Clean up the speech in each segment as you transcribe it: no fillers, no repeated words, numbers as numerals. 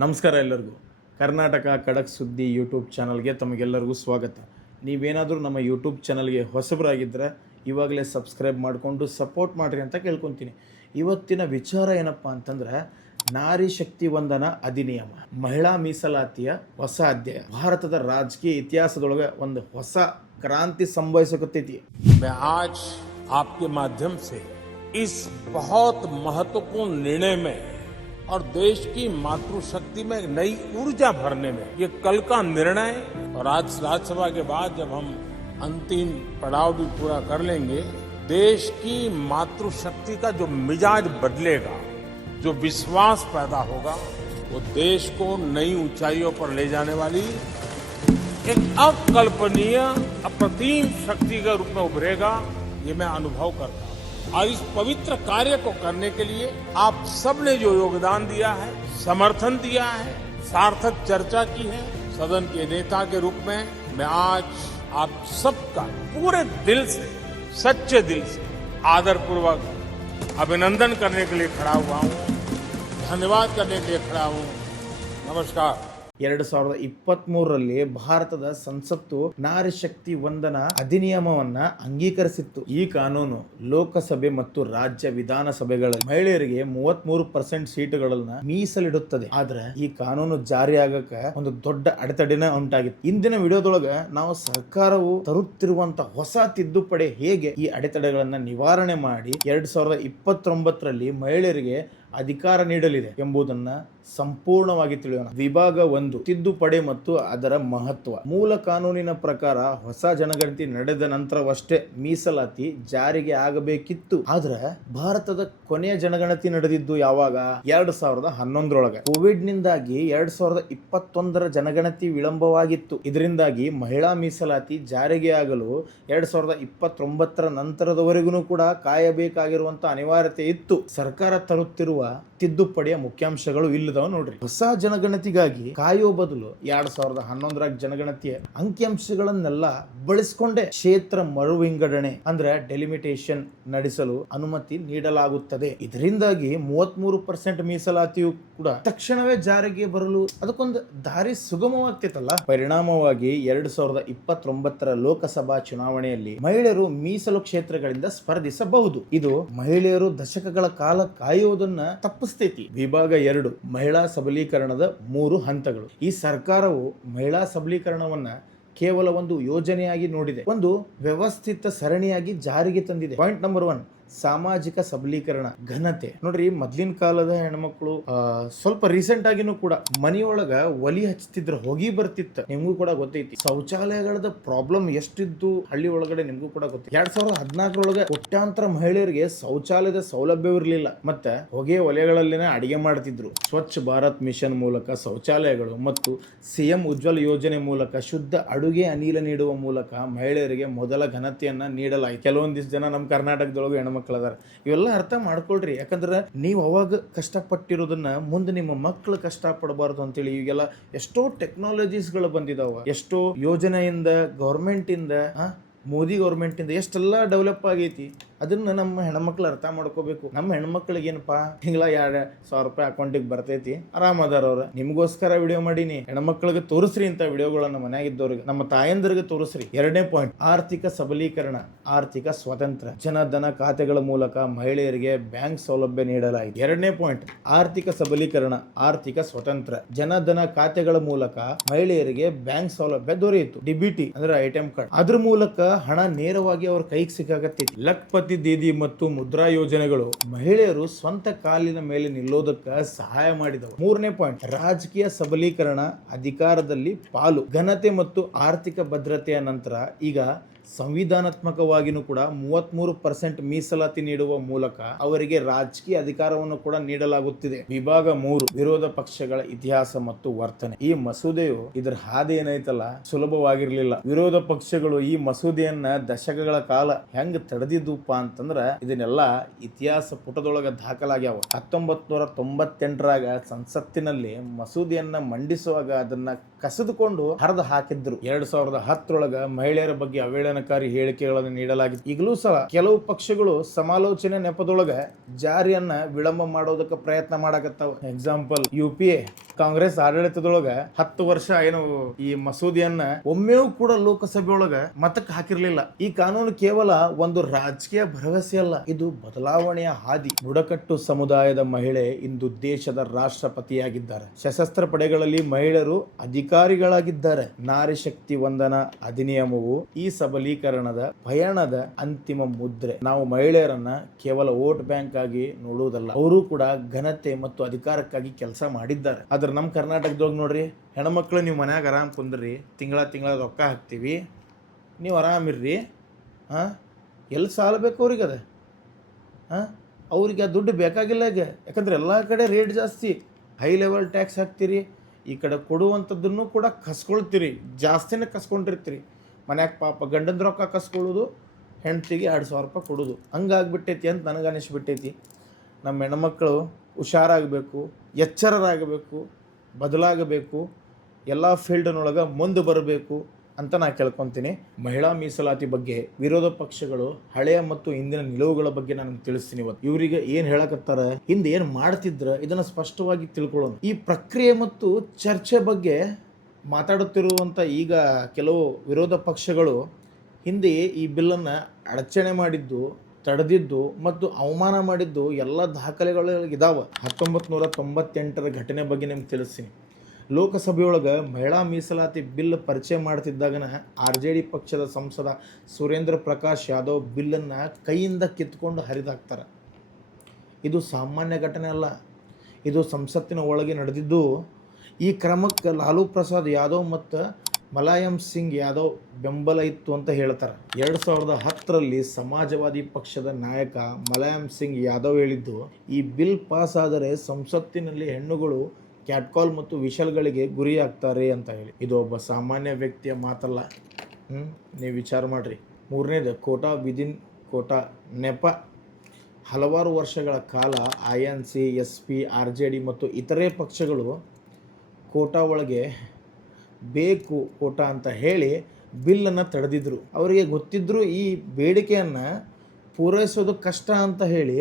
ನಮಸ್ಕಾರ ಎಲ್ಲರಿಗೂ. ಕರ್ನಾಟಕ ಖಡಕ್ ಸುದ್ದಿ ಯೂಟ್ಯೂಬ್ ಚಾನಲ್ಗೆ ತಮಗೆಲ್ಲರಿಗೂ ಸ್ವಾಗತ. ನೀವೇನಾದರೂ ನಮ್ಮ ಯೂಟ್ಯೂಬ್ ಚಾನಲ್ಗೆ ಹೊಸಬರಾಗಿದ್ದರೆ ಇವಾಗಲೇ ಸಬ್ಸ್ಕ್ರೈಬ್ ಮಾಡಿಕೊಂಡು ಸಪೋರ್ಟ್ ಮಾಡಿರಿ ಅಂತ ಕೇಳ್ಕೊತೀನಿ. ಇವತ್ತಿನ ವಿಚಾರ ಏನಪ್ಪ ಅಂತಂದರೆ, ನಾರಿ ಶಕ್ತಿ ವಂದನ ಅಧಿನಿಯಮ, ಮಹಿಳಾ ಮೀಸಲಾತಿಯ ಹೊಸ ಅಧ್ಯಾಯ. ಭಾರತದ ರಾಜಕೀಯ ಇತಿಹಾಸದೊಳಗೆ ಒಂದು ಹೊಸ ಕ್ರಾಂತಿ ಸಂಭವಿಸಕತ್ತೈತಿ. मैं आज आपके माध्यम से इस बहुत महत्वपूर्ण निर्णय में और देश की मातृशक्ति में नई ऊर्जा भरने में ये कल का निर्णय और आज राज्यसभा के बाद जब हम अंतिम पड़ाव भी पूरा कर लेंगे, देश की मातृशक्ति का जो मिजाज बदलेगा, जो विश्वास पैदा होगा, वो देश को नई ऊंचाइयों पर ले जाने वाली एक अकल्पनीय अप्रतिम शक्ति के रूप में उभरेगा। ये मैं अनुभव करता हूं। और इस पवित्र कार्य को करने के लिए आप सबने जो योगदान दिया है, समर्थन दिया है, सार्थक चर्चा की है, सदन के नेता के रूप में मैं आज आप सबका पूरे दिल से, सच्चे दिल से आदरपूर्वक अभिनंदन करने के लिए खड़ा हुआ हूं, धन्यवाद करने के लिए खड़ा हूं। नमस्कार। 2023ರಲ್ಲಿ ಭಾರತದ ಸಂಸತ್ತು ನಾರಿ ಶಕ್ತಿ ವಂದನ ಅಧಿನಿಯಮವನ್ನ ಅಂಗೀಕರಿಸಿತ್ತು. ಈ ಕಾನೂನು ಲೋಕಸಭೆ ಮತ್ತು ರಾಜ್ಯ ವಿಧಾನಸಭೆಗಳಲ್ಲಿ ಮಹಿಳೆಯರಿಗೆ 33% ಸೀಟುಗಳನ್ನ ಮೀಸಲಿಡುತ್ತದೆ. ಆದ್ರೆ ಈ ಕಾನೂನು ಜಾರಿಯಾಗಕ ಒಂದು ದೊಡ್ಡ ಅಡೆತಡೆನ ಉಂಟಾಗಿತ್ತು. ಇಂದಿನ ವಿಡಿಯೋದೊಳಗ ನಾವು ಸರ್ಕಾರವು ತರುತ್ತಿರುವಂತ ಹೊಸ ತಿದ್ದುಪಡಿ ಹೇಗೆ ಈ ಅಡೆತಡೆಗಳನ್ನ ನಿವಾರಣೆ ಮಾಡಿ 2029ರಲ್ಲಿ ಮಹಿಳೆಯರಿಗೆ ಅಧಿಕಾರ ನೀಡಲಿದೆ ಎಂಬುದನ್ನ ಸಂಪೂರ್ಣವಾಗಿ ತಿಳಿಯೋಣ. ವಿಭಾಗ 1, ತಿದ್ದುಪಡಿ ಮತ್ತು ಅದರ ಮಹತ್ವ. ಮೂಲ ಕಾನೂನಿನ ಪ್ರಕಾರ ಹೊಸ ಜನಗಣತಿ ನಡೆದ ನಂತರವಷ್ಟೇ ಮೀಸಲಾತಿ ಜಾರಿಗೆ ಆಗಬೇಕಿತ್ತು. ಆದ್ರೆ ಭಾರತದ ಕೊನೆಯ ಜನಗಣತಿ ನಡೆದಿದ್ದು ಯಾವಾಗ? 2011ರೊಳಗೆ. ಕೋವಿಡ್ ನಿಂದಾಗಿ 2021ರ ಜನಗಣತಿ ವಿಳಂಬವಾಗಿತ್ತು. ಇದರಿಂದಾಗಿ ಮಹಿಳಾ ಮೀಸಲಾತಿ ಜಾರಿಗೆ ಆಗಲು 2029ರ ನಂತರದವರೆಗೂ ಕೂಡ ಕಾಯಬೇಕಾಗಿರುವಂತ ಅನಿವಾರ್ಯತೆ ಇತ್ತು. ಸರ್ಕಾರ ತರುತ್ತಿರುವ ತಿದ್ದುಪಡಿಯ ಮುಖ್ಯಾಂಶಗಳು ಇಲ್ಲದವ ನೋಡ್ರಿ. ಹೊಸ ಜನಗಣತಿಗಾಗಿ ಕಾಯುವ ಬದಲು 2011ರ ಜನಗಣತಿಯ ಅಂಕಿಅಂಶಗಳನ್ನೆಲ್ಲ ಬಳಸಿಕೊಂಡೇ ಕ್ಷೇತ್ರ ಮರು ವಿಂಗಡಣೆ ಅಂದ್ರೆ ಡೆಲಿಮಿಟೇಷನ್ ನಡೆಸಲು ಅನುಮತಿ ನೀಡಲಾಗುತ್ತದೆ. ಇದರಿಂದಾಗಿ 33% ಮೀಸಲಾತಿಯು ಕೂಡ ತಕ್ಷಣವೇ ಜಾರಿಗೆ ಬರಲು ಅದಕ್ಕೊಂದು ದಾರಿ ಸುಗಮವಾಗ್ತಿತ್ತಲ್ಲ. ಪರಿಣಾಮವಾಗಿ 2029ರ ಲೋಕಸಭಾ ಚುನಾವಣೆಯಲ್ಲಿ ಮಹಿಳೆಯರು ಮೀಸಲು ಕ್ಷೇತ್ರಗಳಿಂದ ಸ್ಪರ್ಧಿಸಬಹುದು. ಇದು ಮಹಿಳೆಯರು ದಶಕಗಳ ಕಾಲ ಕಾಯುವುದನ್ನ ತಪ್ಪಿಸ್ತೈತಿ. ವಿಭಾಗ 2, ಮಹಿಳಾ ಸಬಲೀಕರಣದ 3 ಹಂತಗಳು. ಈ ಸರ್ಕಾರವು ಮಹಿಳಾ ಸಬಲೀಕರಣವನ್ನ ಕೇವಲ ಒಂದು ಯೋಜನೆಯಾಗಿ ನೋಡಿದೆ, ಒಂದು ವ್ಯವಸ್ಥಿತ ಸರಣಿಯಾಗಿ ಜಾರಿಗೆ ತಂದಿದೆ. ಪಾಯಿಂಟ್ ನಂಬರ್ 1, ಸಾಮಾಜಿಕ ಸಬಲೀಕರಣ. ಘನತೆ ನೋಡ್ರಿ, ಮೊದ್ಲಿನ ಕಾಲದ ಹೆಣ್ಮಕ್ಳು ಸ್ವಲ್ಪ ರೀಸೆಂಟ್ ಆಗಿನೂ ಕೂಡ ಮನೆಯೊಳಗ ಒಲಿ ಹಚ್ತಿದ್ರ, ಹೊಗಿ ಬರ್ತಿತ್ತ. ನಿಮ್ಗೂ ಕೂಡ ಗೊತ್ತೈತಿ. ಶೌಚಾಲಯಗಳದ ಪ್ರಾಬ್ಲಮ್ ಎಷ್ಟಿದ್ದು ಹಳ್ಳಿ ಒಳಗಡೆ ನಿಮ್ಗೂ ಕೂಡ ಗೊತ್ತೈತಿ. 2014ರೊಳಗ ಕೋಟ್ಯಾಂತರ ಮಹಿಳೆಯರಿಗೆ ಶೌಚಾಲಯದ ಸೌಲಭ್ಯವಿರಲಿಲ್ಲ, ಮತ್ತೆ ಹೊಗೆ ಒಲೆಗಳಲ್ಲಿನ ಅಡಿಗೆ ಮಾಡ್ತಿದ್ರು. ಸ್ವಚ್ಛ ಭಾರತ್ ಮಿಷನ್ ಮೂಲಕ ಶೌಚಾಲಯಗಳು ಮತ್ತು ಸಿಎಂ ಉಜ್ವಲ್ ಯೋಜನೆ ಮೂಲಕ ಶುದ್ಧ ಅಡುಗೆ ಅನಿಲ ನೀಡುವ ಮೂಲಕ ಮಹಿಳೆಯರಿಗೆ ಮೊದಲ ಘನತೆಯನ್ನ ನೀಡಲಾಯಿತು. ಕೆಲವೊಂದಿಷ್ಟು ಜನ ನಮ್ಮ ಕರ್ನಾಟಕದೊಳಗೆ ಹೆಣ್ಮಕ್ಳದಾರ. ಇವೆಲ್ಲ ಅರ್ಥ ಮಾಡ್ಕೊಳ್ರಿ. ಯಾಕಂದ್ರೆ ನೀವು ಅವಾಗ ಕಷ್ಟಪಟ್ಟಿರೋದನ್ನ ಮುಂದೆ ನಿಮ್ಮ ಮಕ್ಕಳು ಕಷ್ಟಪಡಬಾರ್ದು ಅಂತೇಳಿ ಈಗೆಲ್ಲ ಎಷ್ಟೋ ಟೆಕ್ನಾಲಜೀಸ್ಗಳು ಬಂದಿದಾವ. ಎಷ್ಟೋ ಯೋಜನೆಯಿಂದ, ಗೌರ್ಮೆಂಟ್ ಇಂದ, ಮೋದಿ ಗೌರ್ಮೆಂಟ್ ಇಂದ ಎಷ್ಟೆಲ್ಲ ಡೆವಲಪ್ ಆಗೈತಿ. ಅದನ್ನ ನಮ್ಮ ಹೆಣ್ಮಕ್ಳು ಅರ್ಥ ಮಾಡ್ಕೋಬೇಕು. ನಮ್ಮ ಹೆಣ್ಮಕ್ಳಿಗೆ ಏನಪ್ಪಾ, ತಿಂಗಳ 2,000 ರೂಪಾಯಿ ಅಕೌಂಟಿಗೆ ಬರ್ತೈತಿ, ಆರಾಮದಾರ ಅವ್ರ. ನಿಮ್ಗೋಸ್ಕರ ವಿಡಿಯೋ ಮಾಡೀನಿ. ಹೆಣ್ಮಕ್ಳಿಗೆ ತೋರಿಸ್ರಿ ಇಂಥ ವಿಡಿಯೋಗಳನ್ನ ಮನ್ಯಾಗಿದ್ದವ್ರಿಗೆ, ನಮ್ಮ ತಾಯಂದ್ರಿಗೆ ತೋರಿಸ್ರಿ. 2ನೇ ಪಾಯಿಂಟ್, ಆರ್ಥಿಕ ಸಬಲೀಕರಣ, ಆರ್ಥಿಕ ಸ್ವಾತಂತ್ರ್ಯ. ಜನಧನ ಖಾತೆಗಳ ಮೂಲಕ ಮಹಿಳೆಯರಿಗೆ ಬ್ಯಾಂಕ್ ಸೌಲಭ್ಯ ನೀಡಲಾಯಿತು. 2ನೇ ಪಾಯಿಂಟ್, ಆರ್ಥಿಕ ಸಬಲೀಕರಣ, ಆರ್ಥಿಕ ಸ್ವಾತಂತ್ರ್ಯ. ಜನಧನ ಖಾತೆಗಳ ಮೂಲಕ ಮಹಿಳೆಯರಿಗೆ ಬ್ಯಾಂಕ್ ಸೌಲಭ್ಯ ದೊರೆಯಿತು. ಡಿಬಿಟಿ ಅಂದ್ರೆ ಐಟಮ್ ಕಾರ್ಡ್. ಅದ್ರ ಮೂಲಕ ಹಣ ನೇರವಾಗಿ ಅವ್ರ ಕೈಗೆ ಸಿಕ್ಕಾಗತ್ತೈತಿ. ಲಕ್ಪತಿ ದೀದಿ ಮತ್ತು ಮುದ್ರಾ ಯೋಜನೆಗಳು ಮಹಿಳೆಯರು ಸ್ವಂತ ಕಾಲಿನ ಮೇಲೆ ನಿಲ್ಲೋದಕ್ಕೆ ಸಹಾಯ ಮಾಡಿದವು. 3ನೇ ಪಾಯಿಂಟ್, ರಾಜಕೀಯ ಸಬಲೀಕರಣ, ಅಧಿಕಾರದಲ್ಲಿ ಪಾಲು. ಘನತೆ ಮತ್ತು ಆರ್ಥಿಕ ಭದ್ರತೆಯ ನಂತರ ಈಗ ಸಂವಿಧಾನಾತ್ಮಕವಾಗಿಯೂ ಕೂಡ 33% ಮೀಸಲಾತಿ ನೀಡುವ ಮೂಲಕ ಅವರಿಗೆ ರಾಜಕೀಯ ಅಧಿಕಾರವನ್ನು ಕೂಡ ನೀಡಲಾಗುತ್ತಿದೆ. ವಿಭಾಗ 3, ವಿರೋಧ ಪಕ್ಷಗಳ ಇತಿಹಾಸ ಮತ್ತು ವರ್ತನೆ. ಈ ಮಸೂದೆಯು ಇದರ ಹಾದಿ ಏನೈತಲ್ಲ ಸುಲಭವಾಗಿರ್ಲಿಲ್ಲ. ವಿರೋಧ ಪಕ್ಷಗಳು ಈ ಮಸೂದೆಯನ್ನ ದಶಕಗಳ ಕಾಲ ಹೆಂಗ್ ತಡೆದಿದ್ದುಪ್ಪ ಅಂತಂದ್ರ ಇದನ್ನೆಲ್ಲ ಇತಿಹಾಸ ಪುಟದೊಳಗ ದಾಖಲಾಗ್ಯಾವ. 1998ರಾಗ ಸಂಸತ್ತಿನಲ್ಲಿ ಮಸೂದೆಯನ್ನ ಮಂಡಿಸುವಾಗ ಅದನ್ನ ಕಸಿದುಕೊಂಡು ಹರಿದು ಹಾಕಿದ್ರು. 2010ರೊಳಗ ಮಹಿಳೆಯರ ಬಗ್ಗೆ ಅವೇಳನ ಪ್ರಚೋದನಕಾರಿ ಹೇಳಿಕೆಗಳನ್ನು ನೀಡಲಾಗಿದೆ. ಈಗಲೂ ಸಹ ಕೆಲವು ಪಕ್ಷಗಳು ಸಮಾಲೋಚನೆ ನೆಪದೊಳಗ ಜಾರಿಯನ್ನ ವಿಳಂಬ ಮಾಡೋದಕ್ಕೆ ಪ್ರಯತ್ನ ಮಾಡಕತ್ತಾವ. ಎಕ್ಸಾಂಪಲ್ UPA ಕಾಂಗ್ರೆಸ್ ಆಡಳಿತದೊಳಗ 10 ವರ್ಷ ಏನು ಈ ಮಸೂದೆಯನ್ನ ಒಮ್ಮೆಯೂ ಕೂಡ ಲೋಕಸಭೆಯೊಳಗ ಮತಕ್ಕೆ ಹಾಕಿರ್ಲಿಲ್ಲ. ಈ ಕಾನೂನು ಕೇವಲ ಒಂದು ರಾಜಕೀಯ ಭರವಸೆ ಅಲ್ಲ, ಇದು ಬದಲಾವಣೆಯ ಹಾದಿ. ಬುಡಕಟ್ಟು ಸಮುದಾಯದ ಮಹಿಳೆ ಇಂದು ದೇಶದ ರಾಷ್ಟ್ರಪತಿಯಾಗಿದ್ದಾರೆ. ಸಶಸ್ತ್ರ ಪಡೆಗಳಲ್ಲಿ ಮಹಿಳೆಯರು ಅಧಿಕಾರಿಗಳಾಗಿದ್ದಾರೆ. ನಾರಿ ಶಕ್ತಿ ವಂದನಾ ಅಧಿನಿಯಮವು ಈ ಸಬಲೀಕರಣದ ಪಯಣದ ಅಂತಿಮ ಮುದ್ರೆ. ನಾವು ಮಹಿಳೆಯರನ್ನ ಕೇವಲ ವೋಟ್ ಬ್ಯಾಂಕ್ ಆಗಿ ನೋಡುವುದಲ್ಲ, ಅವರು ಕೂಡ ಘನತೆ ಮತ್ತು ಅಧಿಕಾರಕ್ಕಾಗಿ ಕೆಲಸ ಮಾಡಿದ್ದಾರೆ. ಆದ್ರೆ ನಮ್ಮ ಕರ್ನಾಟಕದೊಳಗೆ ನೋಡ್ರಿ, ಹೆಣ್ಮಕ್ಳು ನೀವು ಮನ್ಯಾಗ ಆರಾಮ್ ಕುಂದ್ರಿ, ತಿಂಗಳ ರೊಕ್ಕ ಹಾಕ್ತೀವಿ, ನೀವು ಆರಾಮಿರ್ರಿ. ಎಲ್ಲಿ ಸಾಲ ಬೇಕು ಅವ್ರಿಗೆ? ಅದ ಅವ್ರಿಗೆ ಆ ದುಡ್ಡು ಬೇಕಾಗಿಲ್ಲ ಈಗ. ಯಾಕಂದ್ರೆ ಎಲ್ಲ ಕಡೆ ರೇಟ್ ಜಾಸ್ತಿ, ಹೈ ಲೆವೆಲ್ ಟ್ಯಾಕ್ಸ್ ಹಾಕ್ತೀರಿ, ಈ ಕಡೆ ಕೊಡುವಂಥದ್ದನ್ನು ಕೂಡ ಕಸ್ಕೊಳ್ತೀರಿ, ಜಾಸ್ತಿನೇ ಕಸ್ಕೊಂಡಿರ್ತೀರಿ. ಮನ್ಯಾಗ ಪಾಪ ಗಂಡನ ರೊಕ್ಕ ಕಸ್ಕೊಳ್ಳೋದು, ಹೆಂಡ್ತಿಗೆ 2,000 ರೂಪಾಯಿ ಕೊಡೋದು, ಹಂಗಾಗ್ಬಿಟ್ಟೈತಿ ಅಂತ ನನಗೆ ಅನಿಸ್ಬಿಟ್ಟೈತಿ. ನಮ್ಮ ಹೆಣ್ಮಕ್ಳು ಹುಷಾರಾಗಬೇಕು, ಎಚ್ಚರರಾಗಬೇಕು, ಬದಲಾಗಬೇಕು, ಎಲ್ಲ ಫೀಲ್ಡ್ನೊಳಗೆ ಮುಂದೆ ಬರಬೇಕು ಅಂತ ನಾನು ಕೇಳ್ಕೊತೀನಿ. ಮಹಿಳಾ ಮೀಸಲಾತಿ ಬಗ್ಗೆ ವಿರೋಧ ಪಕ್ಷಗಳು ಹಳೆಯ ಮತ್ತು ಇಂದಿನ ನಿಲುವುಗಳ ಬಗ್ಗೆ ನಾನು ತಿಳಿಸ್ತೀನಿ. ಇವತ್ತು ಇವರಿಗೆ ಏನು ಹೇಳಕತ್ತಾರ, ಹಿಂದೆ ಏನು ಮಾಡ್ತಿದ್ರ, ಇದನ್ನು ಸ್ಪಷ್ಟವಾಗಿ ತಿಳ್ಕೊಳ್ಳೋಣ. ಈ ಪ್ರಕ್ರಿಯೆ ಮತ್ತು ಚರ್ಚೆ ಬಗ್ಗೆ ಮಾತಾಡುತ್ತಿರುವಂಥ ಈಗ ಕೆಲವು ವಿರೋಧ ಪಕ್ಷಗಳು ಹಿಂದೆ ಈ ಬಿಲ್ಲನ್ನು ಅಡಚಣೆ ಮಾಡಿದ್ದು, ತಡೆದಿದ್ದು ಮತ್ತು ಅವಮಾನ ಮಾಡಿದ್ದು ಎಲ್ಲ ದಾಖಲೆಗಳು ಇದಾವೆ. 1998ರ ಘಟನೆ ಬಗ್ಗೆ ನಿಮ್ಗೆ ತಿಳಿಸ್ತೀನಿ. ಲೋಕಸಭೆಯೊಳಗೆ ಮಹಿಳಾ ಮೀಸಲಾತಿ ಬಿಲ್ ಪರಿಚಯ ಮಾಡ್ತಿದ್ದಾಗನ RJD ಪಕ್ಷದ ಸಂಸದ ಸುರೇಂದ್ರ ಪ್ರಕಾಶ್ ಯಾದವ್ ಬಿಲ್ಲನ್ನು ಕೈಯಿಂದ ಕಿತ್ಕೊಂಡು ಹರಿದಾಕ್ತಾರೆ. ಇದು ಸಾಮಾನ್ಯ ಘಟನೆ ಅಲ್ಲ, ಇದು ಸಂಸತ್ತಿನ ಒಳಗೆ ನಡೆದಿದ್ದು. ಈ ಕ್ರಮಕ್ಕೆ ಲಾಲೂ ಪ್ರಸಾದ್ ಯಾದವ್ ಮತ್ತು ಮಲಾಯಂ ಸಿಂಗ್ ಯಾದವ್ ಬೆಂಬಲ ಇತ್ತು ಅಂತ ಹೇಳ್ತಾರೆ. 2010ರಲ್ಲಿ ಸಮಾಜವಾದಿ ಪಕ್ಷದ ನಾಯಕ ಮಲಾಯಂ ಸಿಂಗ್ ಯಾದವ್ ಹೇಳಿದ್ದು, ಈ ಬಿಲ್ ಪಾಸ್ ಆದರೆ ಸಂಸತ್ತಿನಲ್ಲಿ ಹೆಣ್ಣುಗಳು ಕ್ಯಾಟ್ಕಾಲ್ ಮತ್ತು ವಿಷಲ್ಗಳಿಗೆ ಗುರಿಯಾಗ್ತಾರೆ ಅಂತ ಹೇಳಿ. ಇದು ಒಬ್ಬ ಸಾಮಾನ್ಯ ವ್ಯಕ್ತಿಯ ಮಾತಲ್ಲ. ನೀವು ವಿಚಾರ ಮಾಡಿರಿ. ಮೂರನೇದು ಕೋಟಾ ವಿದಿನ್ ಕೋಟಾ ನೆಪ. ಹಲವಾರು ವರ್ಷಗಳ ಕಾಲ INC, SP, RJD ಮತ್ತು ಇತರೆ ಪಕ್ಷಗಳು ಕೋಟಾ ಒಳಗೆ ಬೇಕು ಕೋಟಾ ಅಂತ ಹೇಳಿ ಬಿಲ್ಲನ್ನು ತಡೆದಿದ್ರು. ಅವರಿಗೆ ಗೊತ್ತಿದ್ದರೂ ಈ ಬೇಡಿಕೆಯನ್ನು ಪೂರೈಸೋದು ಕಷ್ಟ ಅಂತ ಹೇಳಿ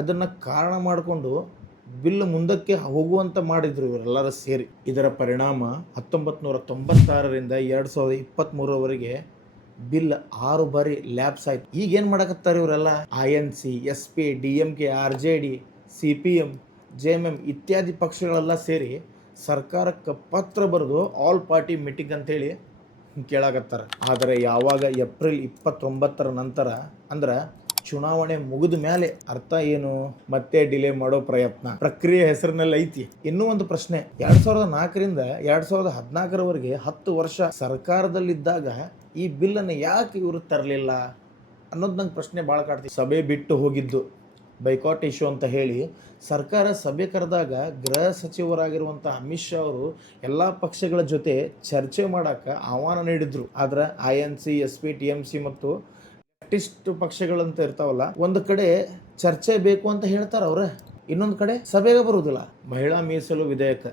ಅದನ್ನು ಕಾರಣ ಮಾಡಿಕೊಂಡು ಬಿಲ್ ಮುಂದಕ್ಕೆ ಹೋಗುವಂತ ಮಾಡಿದ್ರು ಇವರೆಲ್ಲರೂ ಸೇರಿ. ಇದರ ಪರಿಣಾಮ 1996ರಿಂದ 2023ರವರೆಗೆ ಬಿಲ್ 6 ಬಾರಿ ಲ್ಯಾಪ್ಸ್ ಆಯ್ತು. ಈಗೇನು ಮಾಡಕತ್ತಾರೆ ಇವರೆಲ್ಲ? INC, SP, DMK, RJD, CPM, JMM ಇತ್ಯಾದಿ ಪಕ್ಷಗಳೆಲ್ಲ ಸೇರಿ ಸರ್ಕಾರಕ್ಕೆ ಪತ್ರ ಬರೆದು ಆಲ್ ಪಾರ್ಟಿ ಮೀಟಿಂಗ್ ಅಂತೇಳಿ ಕೇಳಾಕತ್ತಾರೆ. ಆದರೆ ಯಾವಾಗ ಏಪ್ರಿಲ್ 29ರ ನಂತರ ಅಂದ್ರೆ ಚುನಾವಣೆ ಮುಗಿದ ಮೇಲೆ ಅರ್ಥ ಏನು? ಮತ್ತೆ ಡಿಲೇ ಮಾಡೋ ಪ್ರಯತ್ನ ಪ್ರಕ್ರಿಯೆ ಹೆಸರಿನಲ್ಲಿ ಐತಿ. ಇನ್ನೂ ಒಂದು ಪ್ರಶ್ನೆ, 2004ರಿಂದ 2014ರವರೆಗೆ 10 ವರ್ಷ ಸರ್ಕಾರದಲ್ಲಿದ್ದಾಗ ಈ ಬಿಲ್ಲನ್ನು ಯಾಕೆ ಇವರು ತರಲಿಲ್ಲ ಅನ್ನೋದು ನಂಗೆ ಪ್ರಶ್ನೆ ಭಾಳ ಕಾಡ್ತೀವಿ. ಸಭೆ ಬಿಟ್ಟು ಹೋಗಿದ್ದು, ಬೈಕಾಟ್ ಇಶ್ಯೂ ಅಂತ ಹೇಳಿ ಸರ್ಕಾರ ಸಭೆ ಕರೆದಾಗ ಗೃಹ ಸಚಿವರಾಗಿರುವಂಥ ಅಮಿತ್ ಶಾ ಅವರು ಎಲ್ಲ ಪಕ್ಷಗಳ ಜೊತೆ ಚರ್ಚೆ ಮಾಡೋಕ್ಕೆ ಆಹ್ವಾನ ನೀಡಿದ್ರು. ಆದರೆ INC, SP, TMC ಮತ್ತು ಲೆಫ್ಟಿಸ್ಟ್ ಪಕ್ಷಗಳಂತ ಇರ್ತಾವಲ್ಲ, ಒಂದು ಕಡೆ ಚರ್ಚೆ ಬೇಕು ಅಂತ ಹೇಳ್ತಾರೆ ಅವ್ರ, ಇನ್ನೊಂದು ಕಡೆ ಸಭೆಗೆ ಬರುವುದಿಲ್ಲ. ಮಹಿಳಾ ಮೀಸಲು ವಿಧೇಯಕ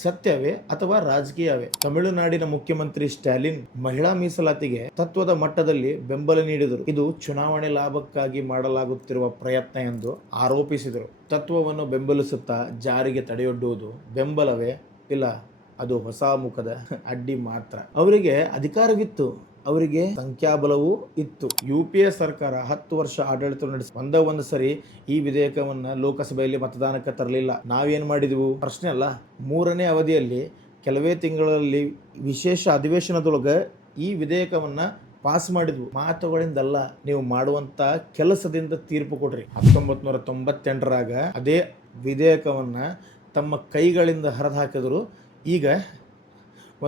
ಸತ್ಯವೇ ಅಥವಾ ರಾಜಕೀಯವೇ? ತಮಿಳುನಾಡಿನ ಮುಖ್ಯಮಂತ್ರಿ ಸ್ಟಾಲಿನ್ ಮಹಿಳಾ ಮೀಸಲಾತಿಗೆ ತತ್ವದ ಮಟ್ಟದಲ್ಲಿ ಬೆಂಬಲ ನೀಡಿದರು. ಇದು ಚುನಾವಣೆ ಲಾಭಕ್ಕಾಗಿ ಮಾಡಲಾಗುತ್ತಿರುವ ಪ್ರಯತ್ನ ಎಂದು ಆರೋಪಿಸಿದರು. ತತ್ವವನ್ನು ಬೆಂಬಲಿಸುತ್ತಾ ಜಾರಿಗೆ ತಡೆಯೊಡ್ಡುವುದು ಬೆಂಬಲವೇ? ಇಲ್ಲ, ಅದು ಹೊಸ ಮುಖದ ಅಡ್ಡಿ ಮಾತ್ರ. ಅವರಿಗೆ ಅಧಿಕಾರವಿತ್ತು, ಅವರಿಗೆ ಸಂಖ್ಯಾಬಲವೂ ಇತ್ತು. UPA ಸರ್ಕಾರ 10 ವರ್ಷ ಆಡಳಿತ ನಡೆಸಿ ಒಂದು ಸರಿ ಈ ವಿಧೇಯಕವನ್ನು ಲೋಕಸಭೆಯಲ್ಲಿ ಮತದಾನಕ್ಕೆ ತರಲಿಲ್ಲ. ನಾವೇನು ಮಾಡಿದೆವು? ಪ್ರಶ್ನೆ ಅಲ್ಲ. 3ನೇ ಅವಧಿಯಲ್ಲಿ ಕೆಲವೇ ತಿಂಗಳಲ್ಲಿ ವಿಶೇಷ ಅಧಿವೇಶನದೊಳಗೆ ಈ ವಿಧೇಯಕವನ್ನು ಪಾಸ್ ಮಾಡಿದ್ವು. ಮಾತುಗಳಿಂದಲ್ಲ, ನೀವು ಮಾಡುವಂಥ ಕೆಲಸದಿಂದ ತೀರ್ಪು ಕೊಡ್ರಿ. 1998ರಾಗ ಅದೇ ವಿಧೇಯಕವನ್ನು ತಮ್ಮ ಕೈಗಳಿಂದ ಹರಿದು ಹಾಕಿದ್ರು. ಈಗ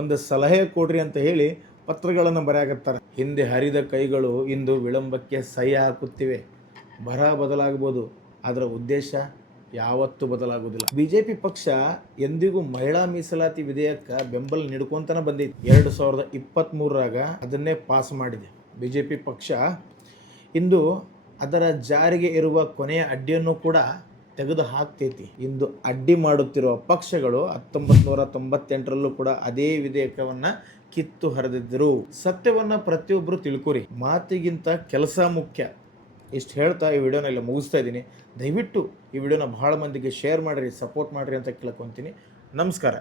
ಒಂದು ಸಲಹೆ ಕೊಡ್ರಿ ಅಂತ ಹೇಳಿ ಪತ್ರಗಳನ್ನು ಬರೆಯಾಕತ್ತಾರೆ. ಹಿಂದೆ ಹರಿದ ಕೈಗಳು ಇಂದು ವಿಳಂಬಕ್ಕೆ ಸಹಿ ಹಾಕುತ್ತಿವೆ. ಬರಹ ಬದಲಾಗಬಹುದು, ಅದರ ಉದ್ದೇಶ ಯಾವತ್ತೂ ಬದಲಾಗುವುದಿಲ್ಲ. BJP ಪಕ್ಷ ಎಂದಿಗೂ ಮಹಿಳಾ ಮೀಸಲಾತಿ ವಿಧೇಯಕ ಬೆಂಬಲ ನೀಡ್ಕೊಂತನ ಬಂದಿದೆ. 2023ರಾಗ ಅದನ್ನೇ ಪಾಸ್ ಮಾಡಿದೆ. BJP ಪಕ್ಷ ಇಂದು ಅದರ ಜಾರಿಗೆ ಇರುವ ಕೊನೆಯ ಅಡ್ಡಿಯನ್ನು ಕೂಡ ತೆಗೆದು ಹಾಕ್ತೈತಿ. ಇಂದು ಅಡ್ಡಿ ಮಾಡುತ್ತಿರುವ ಪಕ್ಷಗಳು 1998ರಲ್ಲೂ ಕೂಡ ಅದೇ ವಿಧೇಯಕವನ್ನ ಕಿತ್ತು ಹರಿದಿದ್ದರು. ಸತ್ಯವನ್ನ ಪ್ರತಿಯೊಬ್ಬರು ತಿಳ್ಕೊರಿ, ಮಾತಿಗಿಂತ ಕೆಲಸ ಮುಖ್ಯ. ಇಷ್ಟು ಹೇಳ್ತಾ ಈ ವಿಡಿಯೋನ ಇಲ್ಲಿ ಮುಗಿಸ್ತಾ ಇದ್ದೀನಿ. ದಯವಿಟ್ಟು ಈ ವಿಡಿಯೋನ ಬಹಳ ಮಂದಿಗೆ ಶೇರ್ ಮಾಡಿರಿ, ಸಪೋರ್ಟ್ ಮಾಡಿರಿ ಅಂತ ಕೇಳ್ಕೊತೀನಿ. ನಮಸ್ಕಾರ.